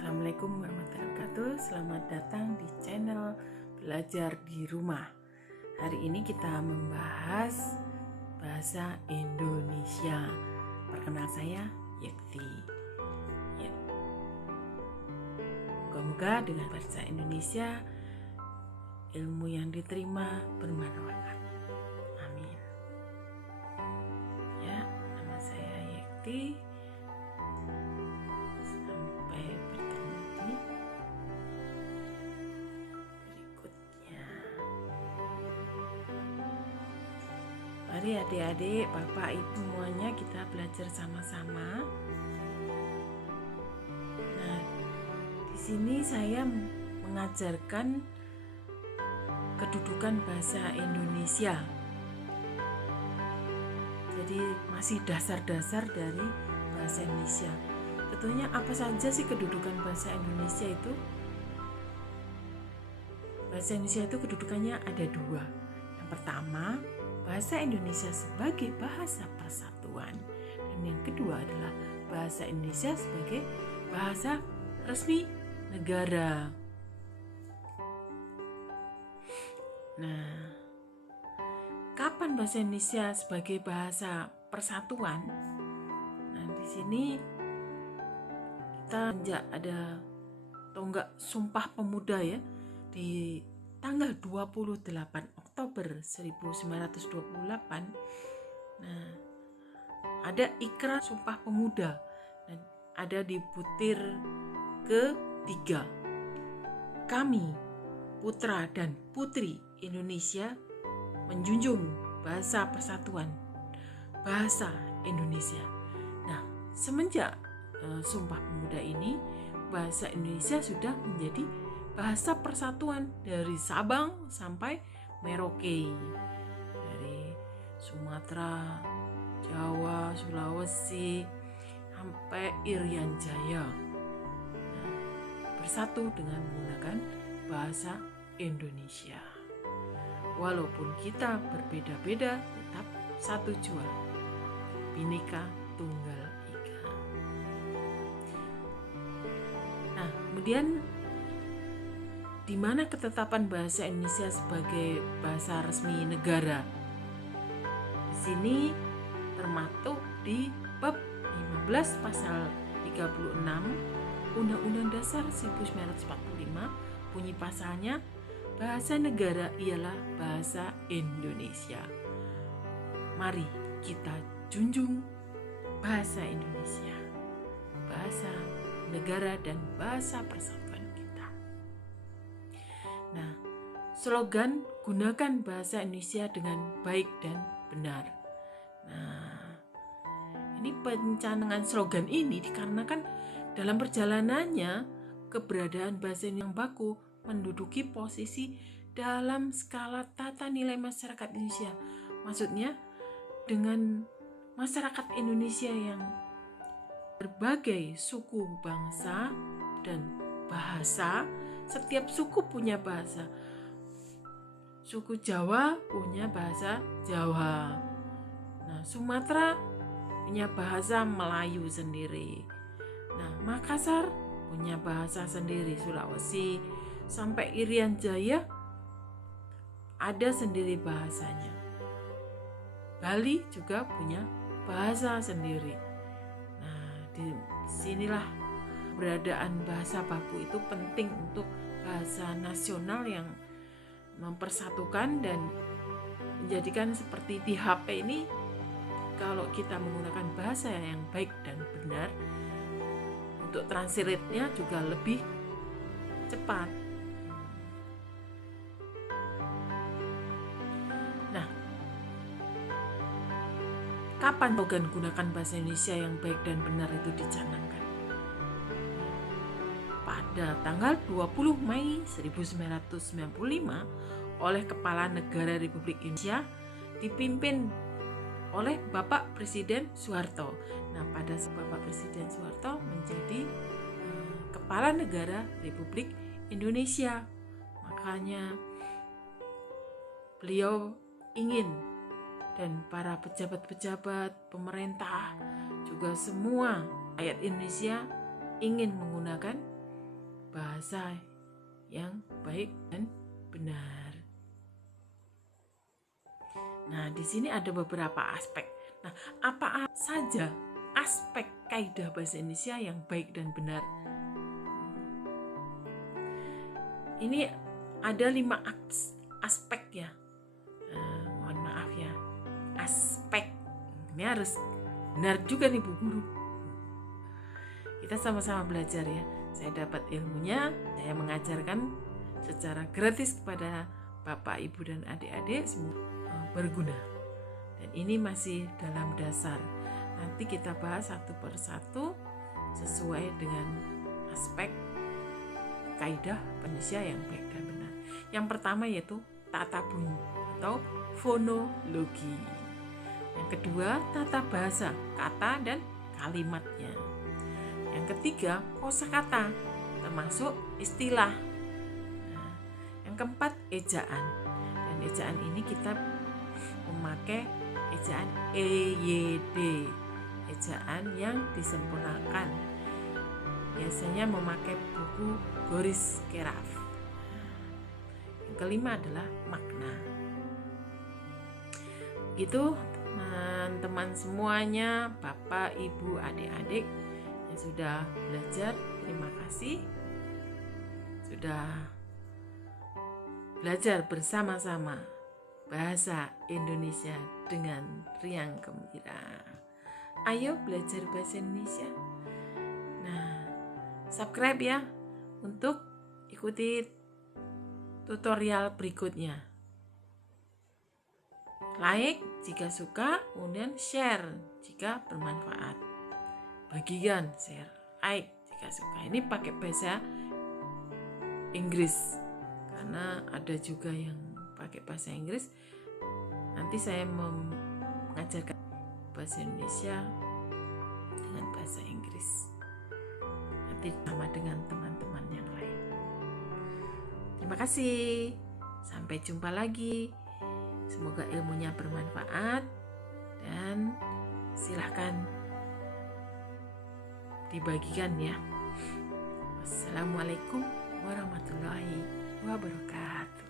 Assalamualaikum warahmatullahi wabarakatuh. Selamat datang di channel Belajar di Rumah. Hari ini kita membahas bahasa Indonesia. Perkenal saya Yekti. Moga-moga dengan bahasa Indonesia ilmu yang diterima bermanfaat. Amin. Ya, nama saya Yekti. Mari adik-adik, bapak, ibu semuanya kita belajar sama-sama. Nah, di sini saya mengajarkan kedudukan bahasa Indonesia. Jadi masih dasar-dasar dari bahasa Indonesia. Tentunya apa saja sih kedudukan bahasa Indonesia itu? Bahasa Indonesia itu kedudukannya ada dua. Yang pertama, bahasa Indonesia sebagai bahasa persatuan, dan yang kedua adalah bahasa Indonesia sebagai bahasa resmi negara. Nah, kapan bahasa Indonesia sebagai bahasa persatuan? Nah, di sini kita ada tonggak Sumpah Pemuda ya, di tanggal 28 Oktober 1928. Nah, ada Ikrar Sumpah Pemuda dan ada di butir ketiga. Kami, putra dan putri Indonesia, menjunjung bahasa persatuan, bahasa Indonesia. Nah, semenjak Sumpah Pemuda ini, bahasa Indonesia sudah menjadi bahasa persatuan dari Sabang sampai Merauke, dari Sumatera, Jawa, Sulawesi sampai Irian Jaya. Nah, bersatu dengan menggunakan bahasa Indonesia. Walaupun kita berbeda-beda, tetap satu jua, Bhinneka Tunggal Ika. Nah, kemudian di mana ketetapan bahasa Indonesia sebagai bahasa resmi negara? Di sini termaktub di bab 15 pasal 36 Undang-Undang Dasar 1945, bunyi pasalnya, bahasa negara ialah bahasa Indonesia. Mari kita junjung bahasa Indonesia, bahasa negara dan bahasa persatuan. Nah, slogan gunakan bahasa Indonesia dengan baik dan benar. Nah, ini pencanangan slogan ini dikarenakan dalam perjalanannya keberadaan bahasa yang baku menduduki posisi dalam skala tata nilai masyarakat Indonesia. Maksudnya dengan masyarakat Indonesia yang berbagai suku, bangsa, dan bahasa. Setiap suku punya bahasa. Suku Jawa punya bahasa Jawa. Nah, Sumatera punya bahasa Melayu sendiri. Nah, Makassar punya bahasa sendiri. Sulawesi sampai Irian Jaya ada sendiri bahasanya. Bali juga punya bahasa sendiri. Nah, di sinilah keberadaan bahasa baku itu penting untuk bahasa nasional yang mempersatukan dan menjadikan seperti di HP ini, kalau kita menggunakan bahasa yang baik dan benar, untuk translate-nya juga lebih cepat. Nah, kapan slogan gunakan bahasa Indonesia yang baik dan benar itu dicanangkan? Pada tanggal 20 Mei 1995 oleh Kepala Negara Republik Indonesia dipimpin oleh Bapak Presiden Soeharto. Nah, pada Bapak Presiden Soeharto menjadi Kepala Negara Republik Indonesia. Makanya beliau ingin, dan para pejabat-pejabat pemerintah juga semua rakyat Indonesia ingin menggunakan bahasa yang baik dan benar. Nah, di sini ada beberapa aspek. Nah, apa saja aspek kaidah bahasa Indonesia yang baik dan benar? Ini ada 5 aspek ya. Mohon maaf ya. Aspek. Ini harus benar juga nih Bu Guru. Kita sama-sama belajar ya. Saya dapat ilmunya, saya mengajarkan secara gratis kepada Bapak, Ibu, dan adik-adik, semua berguna. Dan ini masih dalam dasar. Nanti kita bahas satu persatu sesuai dengan aspek kaidah Indonesia yang baik dan benar. Yang pertama yaitu tata bunyi atau fonologi. Yang kedua, tata bahasa, kata dan kalimatnya. Yang ketiga, kosakata, termasuk istilah. Nah, yang keempat, ejaan. Dan ejaan ini kita memakai ejaan EYD, ejaan yang disempurnakan. Biasanya memakai buku Goris Keraf. Yang kelima adalah makna. Gitu teman-teman semuanya, Bapak, Ibu, adik-adik yang sudah belajar, terima kasih sudah belajar bersama-sama bahasa Indonesia dengan riang gembira. Ayo belajar bahasa Indonesia. Nah, subscribe ya untuk ikuti tutorial berikutnya. Like jika suka, kemudian share jika bermanfaat. Bagikan, share, like jika suka. Ini pakai bahasa Inggris karena ada juga yang pakai bahasa Inggris. Nanti saya mengajarkan bahasa Indonesia dengan bahasa Inggris. Nanti sama dengan teman-teman yang lain. Terima kasih. Sampai jumpa lagi. Semoga ilmunya bermanfaat dan silahkan dibagikan ya. Wassalamualaikum warahmatullahi wabarakatuh.